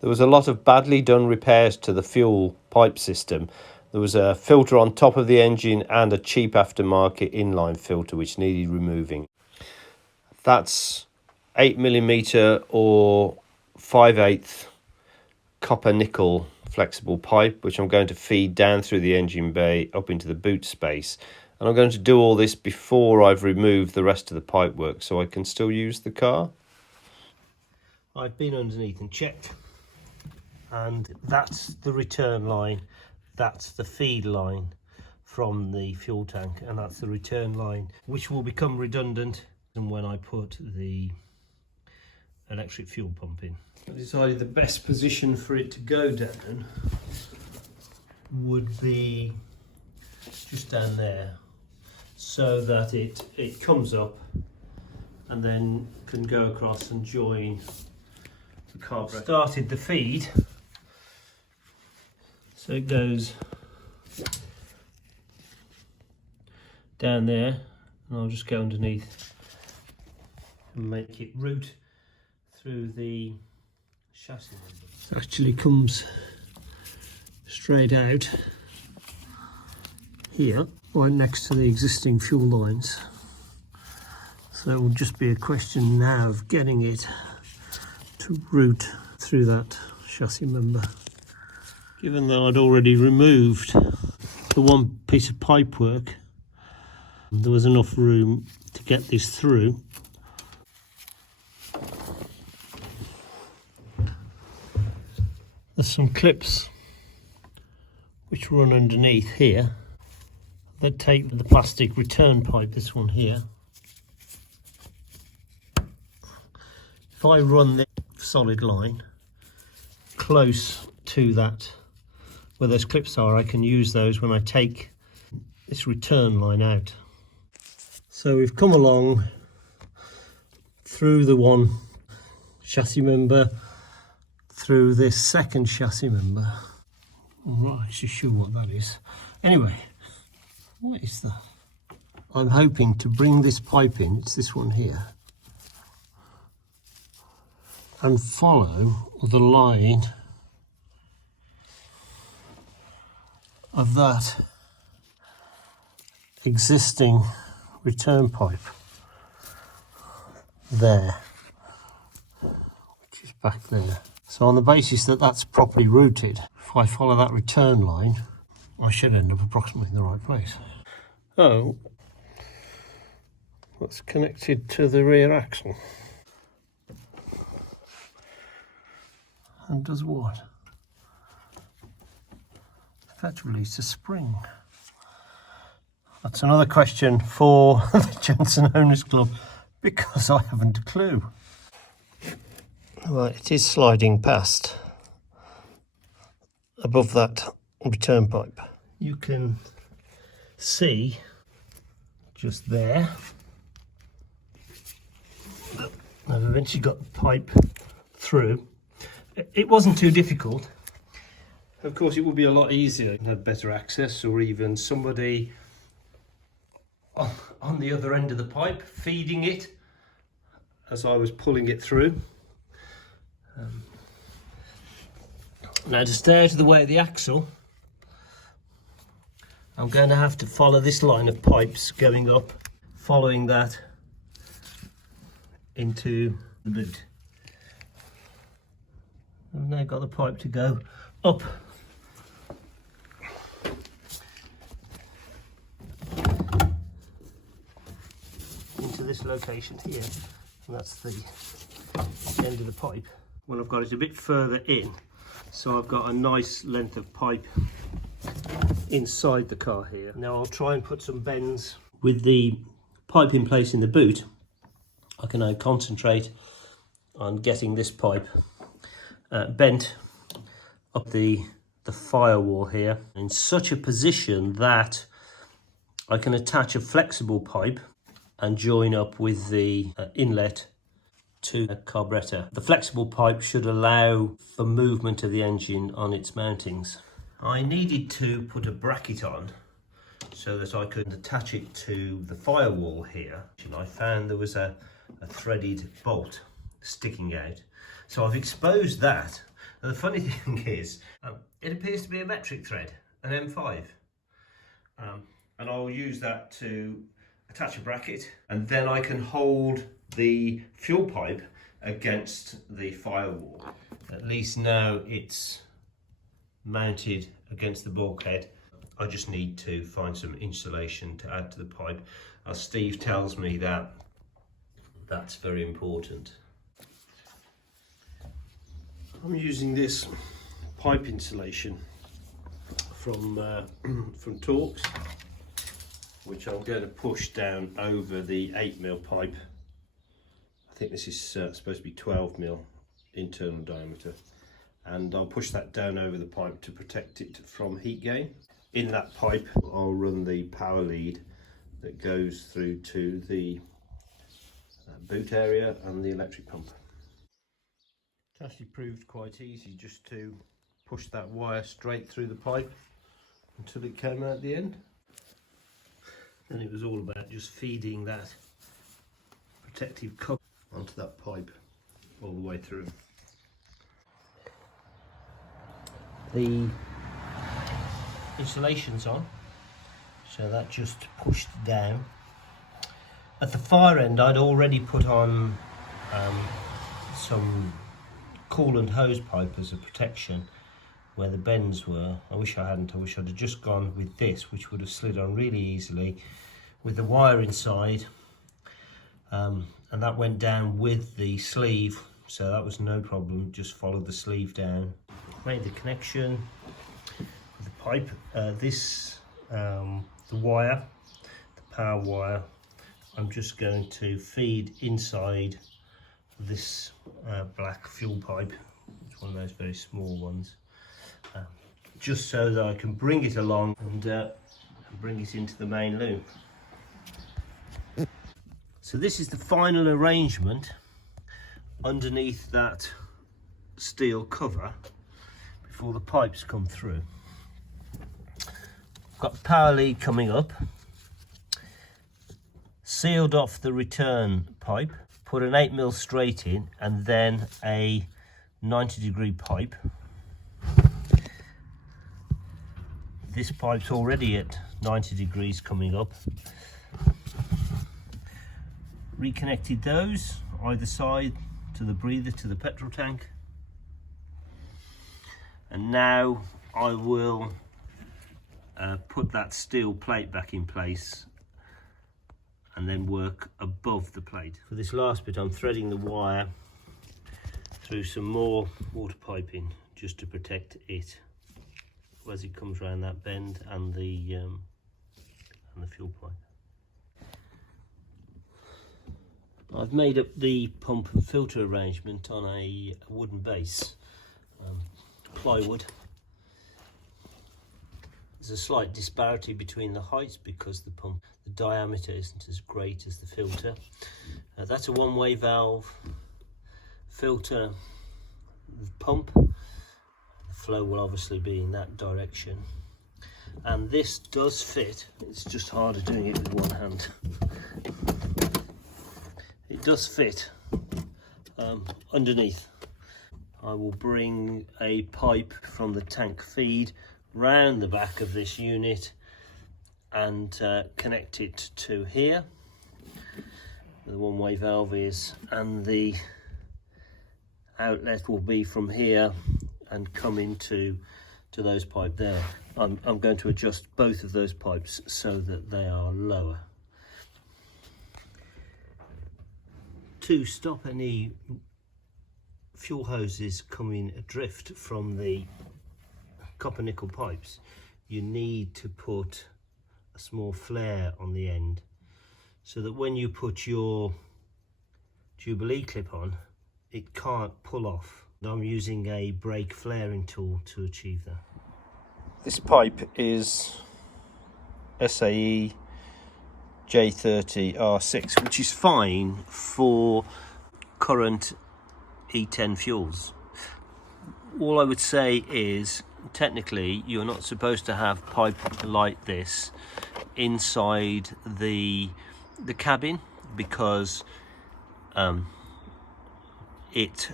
There was a lot of badly done repairs to the fuel pipe system. There was a filter on top of the engine and a cheap aftermarket inline filter which needed removing. That's 8mm or 5/8 copper nickel flexible pipe, which I'm going to feed down through the engine bay up into the boot space. And I'm going to do all this before I've removed the rest of the pipework so I can still use the car. I've been underneath and checked, and that's the return line, that's the feed line from the fuel tank, and that's the return line which will become redundant when I put the electric fuel pump in. I decided the best position for it to go down would be just down there, so that it comes up and then can go across and join the carburetor. Started the feed, so it goes down there, and I'll just go underneath and make it route through the chassis. It actually comes straight out here, right next to the existing fuel lines. So it will just be a question now of getting it to route through that chassis member. Given that I'd already removed the one piece of pipework, there was enough room to get this through. There's some clips which run underneath here that take the plastic return pipe, this one here. If I run the solid line close to that where those clips are, I can use those when I take this return line out. So we've come along through the one chassis member, through this second chassis member. I'm not actually sure what that is. Anyway, what is that? I'm hoping to bring this pipe in, it's this one here, and follow the line of that existing return pipe there, which is back there. So on the basis that that's properly routed, if I follow that return line, I should end up approximately in the right place. Oh, that's connected to the rear axle. And does what? Effectively, it's a spring. That's another question for the Jensen Owners Club, because I haven't a clue. Right, it is sliding past above that return pipe. You can see just there, I've eventually got the pipe through. It wasn't too difficult. Of course, it would be a lot easier to have better access, or even somebody on the other end of the pipe feeding it as I was pulling it through. Now, to stay out of the way of the axle, I'm going to have to follow this line of pipes going up, following that into the boot. I've now got the pipe to go up into this location here, and that's the end of the pipe. When I've got it a bit further in, so I've got a nice length of pipe inside the car here. Now I'll try and put some bends. With the pipe in place in the boot, I can now concentrate on getting this pipe bent up the firewall here in such a position that I can attach a flexible pipe and join up with the inlet to a carburetor. The flexible pipe should allow the movement of the engine on its mountings. I needed to put a bracket on so that I could attach it to the firewall here. And I found there was a threaded bolt sticking out. So I've exposed that, And the funny thing is, it appears to be a metric thread, an M5. And I'll use that to attach a bracket, and then I can hold the fuel pipe against the firewall. At least now it's mounted against the bulkhead. I just need to find some insulation to add to the pipe, as Steve tells me that that's very important. I'm using this pipe insulation from Torx, which I'm going to push down over the 8mm pipe. I think this is supposed to be 12mm internal diameter, and I'll push that down over the pipe to protect it from heat gain. In that pipe I'll run the power lead that goes through to the boot area and the electric pump. It actually proved quite easy just to push that wire straight through the pipe until it came out the end. Then it was all about just feeding that protective cover onto that pipe all the way through. The insulation's on, so that just pushed down. At the far end I'd already put on some coolant hose pipe as a protection where the bends were. I wish I hadn't. I wish I'd have just gone with this, which would have slid on really easily with the wire inside, and that went down with the sleeve, so that was no problem. Just followed the sleeve down, made the connection with the pipe. The wire, the power wire, I'm just going to feed inside this black fuel pipe. It's one of those very small ones, just so that I can bring it along and bring it into the main loom. So this is the final arrangement underneath that steel cover before the pipes come through. I've got the power lead coming up, sealed off the return pipe, put an 8mm straight in, and then a 90-degree pipe. This pipe's already at 90 degrees coming up. Reconnected those either side to the breather to the petrol tank, and now I will put that steel plate back in place and then work above the plate. For this last bit I'm threading the wire through some more water piping just to protect it as it comes around that bend and the fuel pipe. I've made up the pump and filter arrangement on a wooden base, plywood. There's a slight disparity between the heights because the diameter isn't as great as the filter. That's a one-way valve filter, the pump. The flow will obviously be in that direction, and this does fit. It's just harder doing it with one hand. It does fit underneath. I will bring a pipe from the tank feed round the back of this unit and connect it to here. The one-way valve is, and the outlet will be from here and come into those pipes there. I'm going to adjust both of those pipes so that they are lower. To stop any fuel hoses coming adrift from the copper nickel pipes, you need to put a small flare on the end so that when you put your Jubilee clip on, it can't pull off. I'm using a brake flaring tool to achieve that. This pipe is SAE J30 R6, which is fine for current E10 fuels. All I would say is, technically, you're not supposed to have pipe like this inside the cabin, because it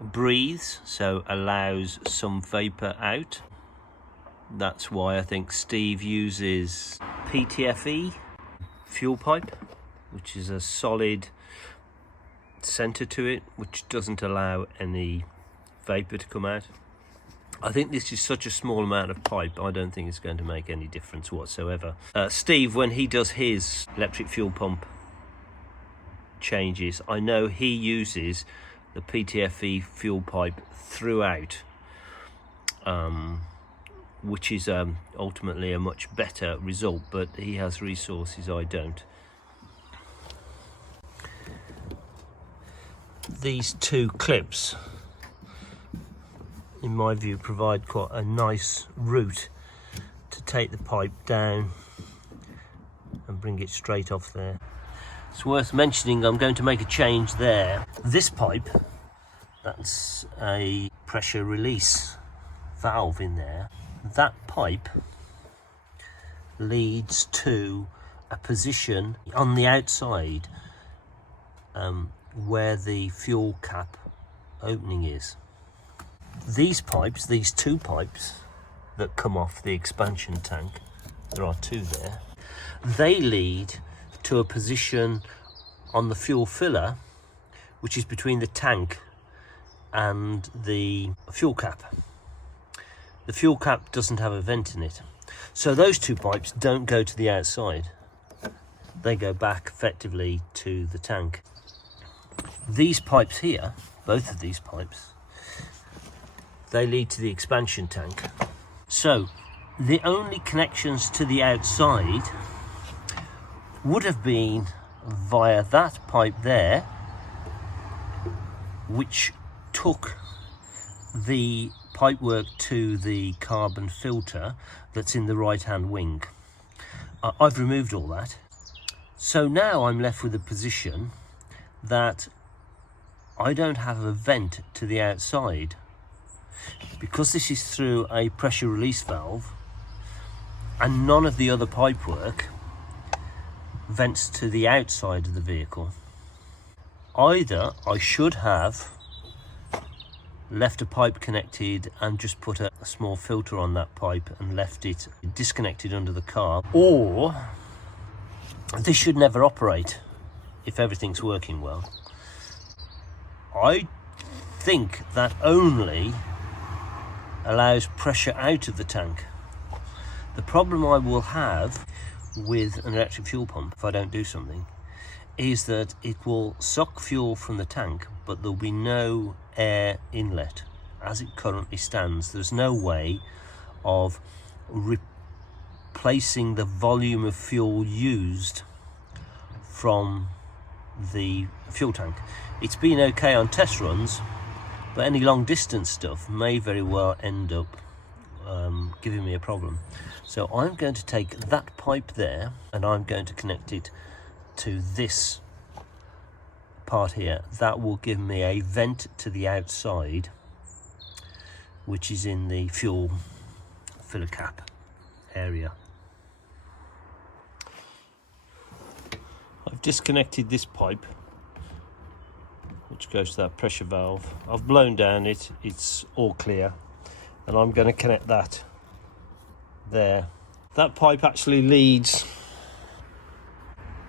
breathes, so allows some vapor out. That's why I think Steve uses PTFE fuel pipe, which is a solid center to it, which doesn't allow any vapor to come out. I think this is such a small amount of pipe, I don't think it's going to make any difference whatsoever. Steve, when he does his electric fuel pump changes, I know he uses the PTFE fuel pipe throughout, which is ultimately a much better result, but he has resources I don't. These two clips, in my view, provide quite a nice route to take the pipe down and bring it straight off there. It's worth mentioning I'm going to make a change there. This pipe, that's a pressure release valve in there. That pipe leads to a position on the outside where the fuel cap opening is. These pipes, these two pipes that come off the expansion tank, there are two there, they lead to a position on the fuel filler which is between the tank and the fuel cap. The fuel cap doesn't have a vent in it, so those two pipes don't go to the outside, they go back effectively to the tank. These pipes here, both of these pipes, they lead to the expansion tank. So the only connections to the outside would have been via that pipe there, which took the pipework to the carbon filter that's in the right hand wing. I've removed all that, so now I'm left with a position that I don't have a vent to the outside. Because this is through a pressure release valve and none of the other pipework vents to the outside of the vehicle, either I should have left a pipe connected and just put a small filter on that pipe and left it disconnected under the car, or this should never operate if everything's working well. I think that only allows pressure out of the tank. The problem I will have with an electric fuel pump, if I don't do something, is that it will suck fuel from the tank, but there'll be no air inlet. As it currently stands, there's no way of replacing the volume of fuel used from the fuel tank. It's been okay on test runs, but any long distance stuff may very well end up giving me a problem. So I'm going to take that pipe there and I'm going to connect it to this part here. That will give me a vent to the outside, which is in the fuel filler cap area. I've disconnected this pipe which goes to that pressure valve. I've blown down it, it's all clear, and I'm going to connect that there. That pipe actually leads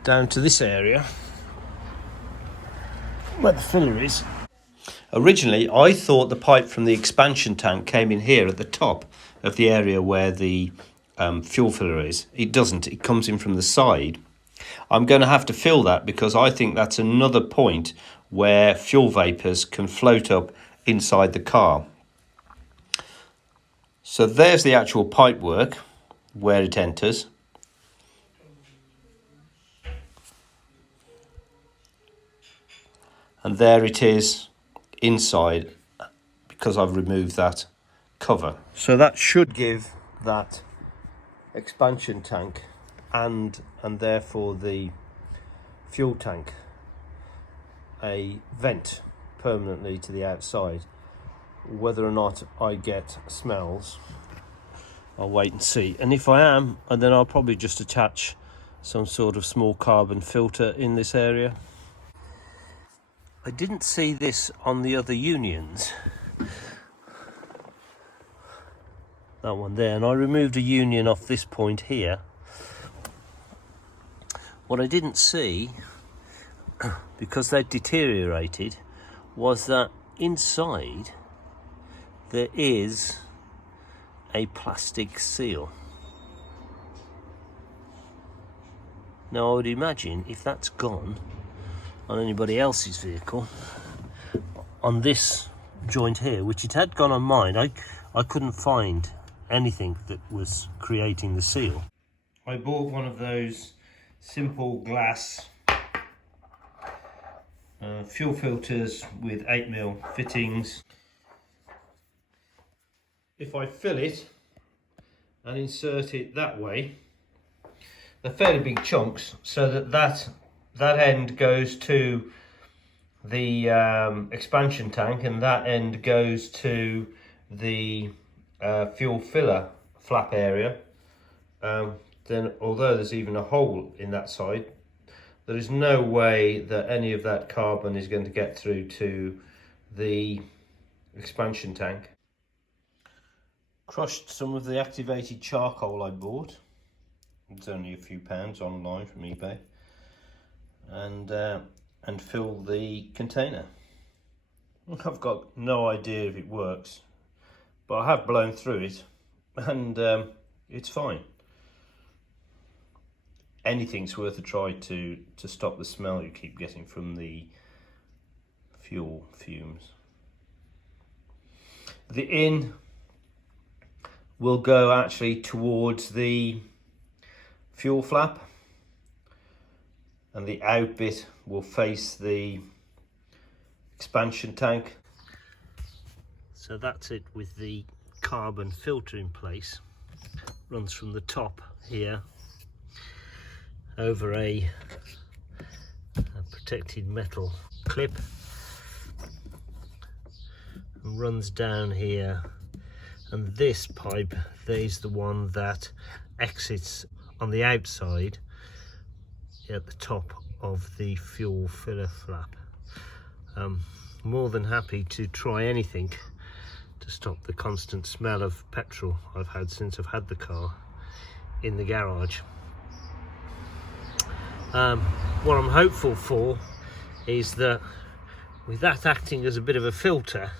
down to this area where the filler is. Originally I thought the pipe from the expansion tank came in here at the top of the area where the fuel filler is. It doesn't, it comes in from the side. I'm going to have to fill that because I think that's another point where fuel vapours can float up inside the car. So there's the actual pipe work where it enters. And there it is inside because I've removed that cover. So that should give that expansion tank and therefore the fuel tank a vent permanently to the outside. Whether or not I get smells, I'll wait and see. And if I am, then I'll probably just attach some sort of small carbon filter in this area. I didn't see this on the other unions. That one there, and I removed a union off this point here. What I didn't see, because they'd deteriorated, was that inside there is a plastic seal. Now I would imagine if that's gone on anybody else's vehicle, on this joint here, which it had gone on mine, I couldn't find anything that was creating the seal. I bought one of those simple glass fuel filters with 8mm fittings. If I fill it and insert it that way, they're fairly big chunks, so that end goes to the expansion tank, and that end goes to the fuel filler flap area. Then, although there's even a hole in that side, there is no way that any of that carbon is going to get through to the expansion tank. Crushed some of the activated charcoal I bought. It's only a few pounds online from eBay, and fill the container. I've got no idea if it works, but I have blown through it, and it's fine. Anything's worth a try to stop the smell you keep getting from the fuel fumes. The in will go actually towards the fuel flap, and the out bit will face the expansion tank. So that's it with the carbon filter in place. Runs from the top here over a protected metal clip and runs down here, and this pipe there's the one that exits on the outside at the top of the fuel filler flap. More than happy to try anything to stop the constant smell of petrol I've had since I've had the car in the garage. What I'm hopeful for is that with that acting as a bit of a filter,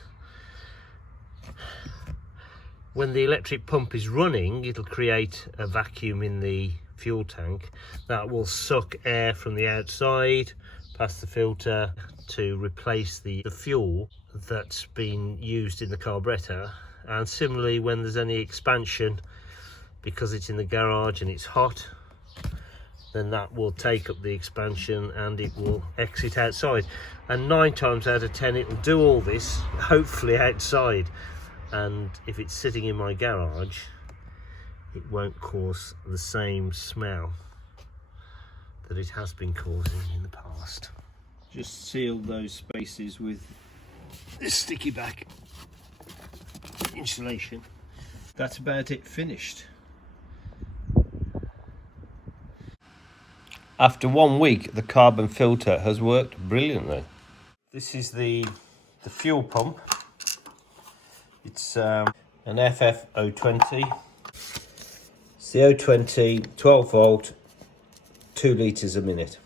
when the electric pump is running, it'll create a vacuum in the fuel tank that will suck air from the outside past the filter to replace the fuel that's been used in the carburetor. And similarly, when there's any expansion, because it's in the garage and it's hot, then that will take up the expansion and it will exit outside. And 9 times out of 10 it will do all this hopefully outside, and if it's sitting in my garage it won't cause the same smell that it has been causing in the past. Just seal those spaces with this sticky back insulation. That's about it finished. After 1 week, the carbon filter has worked brilliantly. This is the fuel pump. It's an FF020. It's the 020, 12 volt, 2 litres a minute.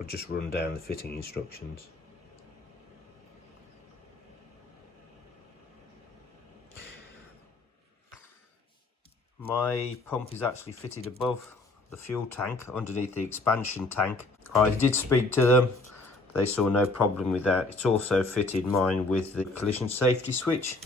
I'll just run down the fitting instructions. My pump is actually fitted above the fuel tank, underneath the expansion tank. I did speak to them. They saw no problem with that. It's also fitted mine with the collision safety switch.